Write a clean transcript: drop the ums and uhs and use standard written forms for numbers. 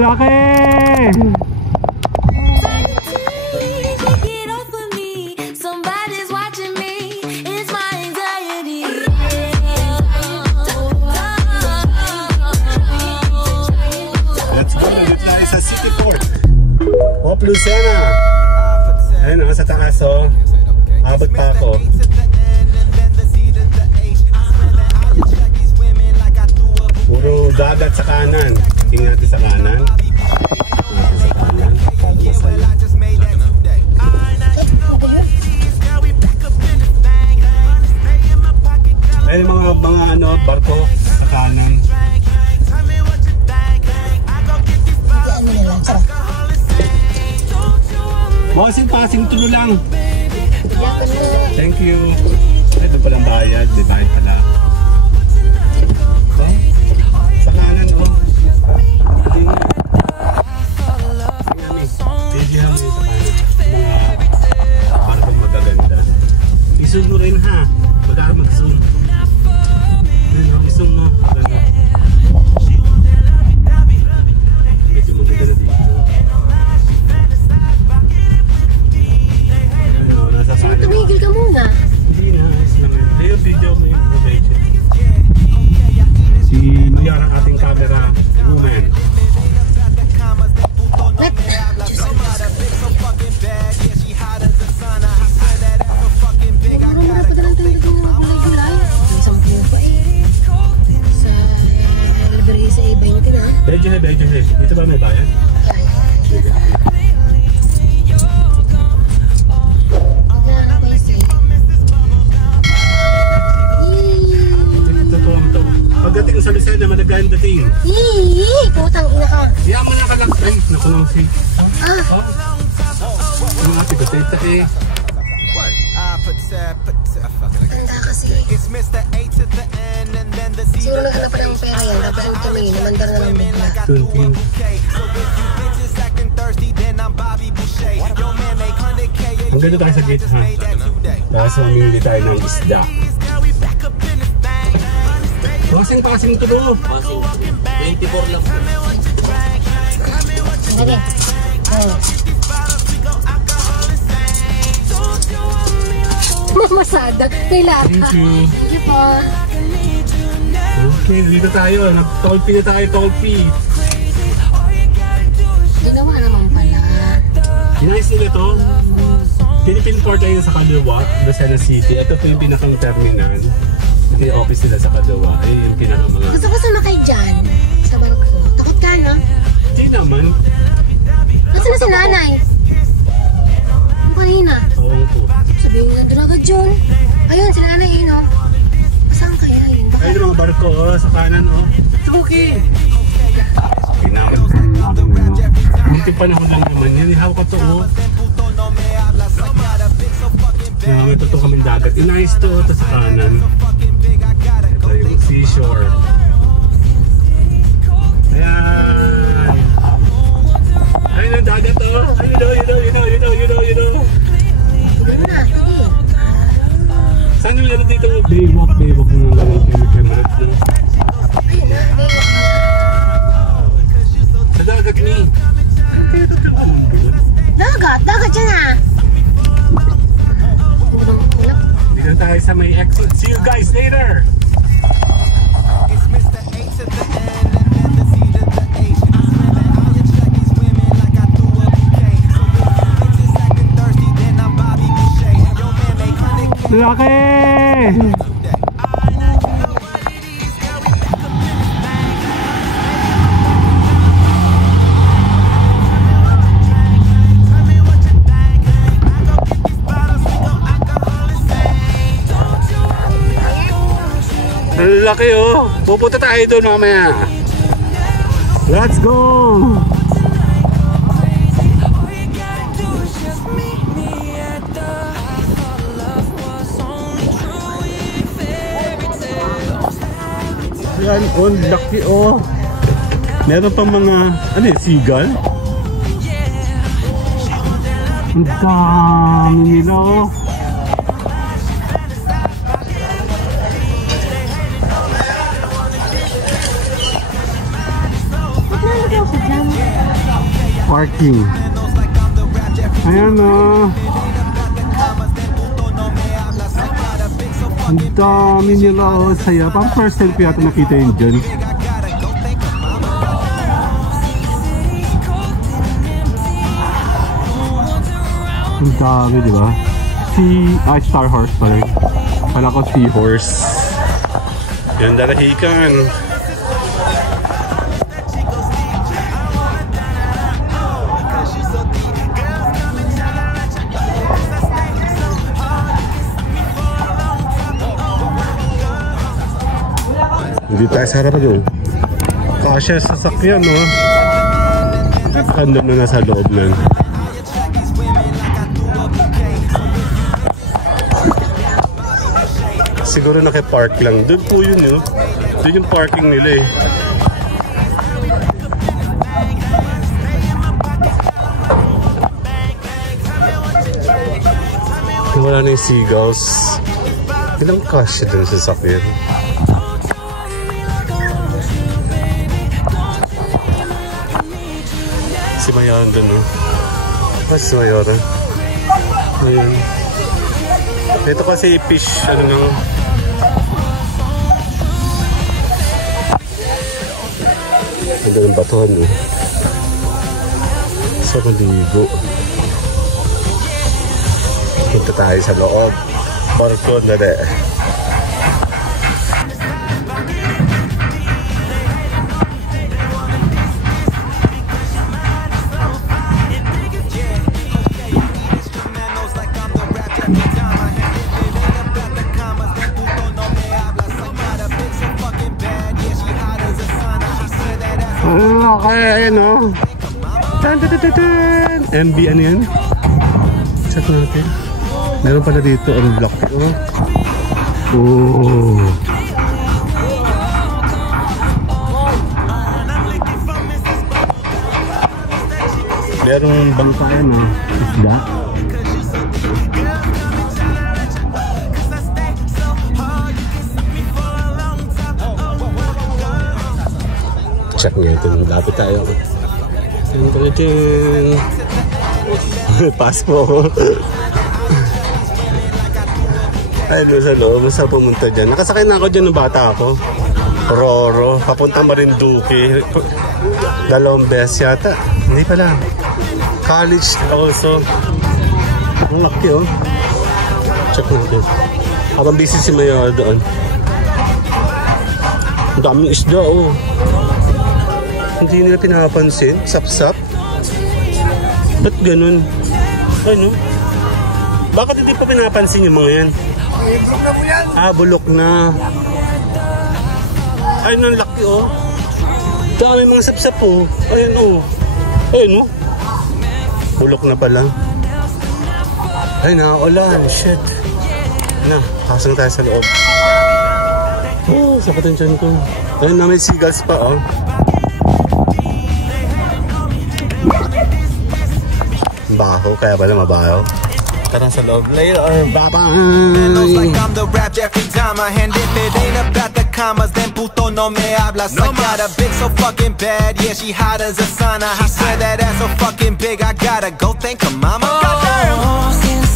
Laki! Let's go! Dito tayo sa City Port of Lucena. Ayun o, sa taas o. Abot pa ako. Puro dagat sa kanan. Tingnan natin sa kanan. Ayun mga ano, barko sa kanan. Pasing tulo lang. Thank you. Ay, doon palang bayad. May bayad pala. So, sa kanan o. Hindi kami sa kanan. Mga parang magaganda. I-zoom mo rin ha. Magkakaroon mag-zoom. Ayun o, i-zoom mo. Medyo magaganda dito. Tumigil ka muna. Hindi na, ayos lang yun. Ayun, video may information. Si Mayara, ating camera woman. What? Mura-mura pa dalang tayo ng gulay-gulay. Ang 10 pa eh. Sa libre sa A20 na. Medyo na. Dito ba may bayan? Pagdating sa Lucena, malagay ang dating. Hihihi! Putang ina ka. Yaman na ka lang. Ay, naku nang si... Ang ate ko, tita eh. Tanda kasi. Siguro naghanap pa ng pera yan. Dapat ang tumingin. Namandar na lang bigla. Tunting. Ang ganda tayo sa gate ha. Tapos mamili tayo ng isda. Pasing tulo. 24 lang po. Sige. Mamasada. Kailangan. Thank you. Thank you po. Okay, dito tayo. Nag-tolpi na tayo, tolpi. Ginawa naman pala. Nice nila to. Philippine Port ayun sa kaliwa, Lucena City. Ito po yung pinakang terminal. Ito yung office nila sa kaliwa. Ayun yung pinakang mga... Gusto ko sumakay dyan. Sa barko. Takot ka, no? Hindi naman. Nasaan na si nanay? Ang kanina. Oo po. Sabihin nga, draga John. Ayun, si nanay yun, oh. Saan kaya yun? Baka... Ayun yung mga barko, oh, sa kanan, oh. Suki! Pinaman. Munti panahon lang naman yan. Hawak ko to, oh. May totoo kaming dagat. Inayos to, ito sa kanan. Ito yung seashore. Ayan. Ayun ang dagat, oh. You know. Ano na, sige. Saan yung laro dito? Baywalk mo lang yung camera. Ayun na, baywalk. Sa dagat ni. Dagat dyan ah. Dito na tayo sa may exit. See you guys later! Laki! Laki oh! Pupunta tayo doon mamaya. Let's go! Yan oh, laki oh! Meron pa mga, ano yun, seagull? Ang dami nila oh! parking. Ayan o. Ang dami nila o. Saya. Pang first selfie yata nakita yun dyan. Ang dami, di ba? Star Horse pa rin. Kala ko Seahorse. Yan dalahikan. Hindi tayo sa harapan yun. Kasya sa sasakyan, no? Andun na nasa loob lang. Siguro naki-park lang. Doon po yun, no? Doon yung parking nila, eh. Wala na yung seagulls. Ilang kasya doon sa sasakyan? Si Mayaran doon, no? Mas si Mayaran. Ayan. Ito kasi fish, ano nang... Ang dalang batuhan, no? Sa maligo. Punta tayo sa loob. Parkour na rin. Okay, ayan o. MB, ano yan? Check natin. Meron pala dito, ang block. Oh. Merong bangka yan o. Isda. Check nyo ito. Lapit tayo. Pass po. Ay, doon sa loob. Masa pumunta dyan. Nakasakay na ako dyan ng bata ako. Roro. Papunta Marinduque. 2 beses yata. Hindi pala. College also. Ang laki, oh. Check natin. Habang busy si Mayor doon. Ang daming isda, oh. Hindi nila pinapansin. Sap-sap. Ba't ganun? Ay, no? Bakit hindi pa pinapansin yung mga yan? Bulok na po yan. Ah, bulok na. Ay, ang laki, oh. Dami mga sap-sap, oh. Ayun, oh. Ayun, oh. Bulok na pala. Ay, nakaulan. Shit. Na, pasang tayo sa loob. Oh, sakit ang tiyan ko. Ayun na, may seagulls pa, oh. Baho, kaya pala mabaho. Tara sa loob. Later, bye-bye! Like I'm the rap Jeffrey Dahmer, and if it ain't about the commas, then puto no me hablas. I got a bitch so fucking bad, yeah, she hot as a sauna. I said that ass so fucking big, I gotta go thank her mama. Goddamn.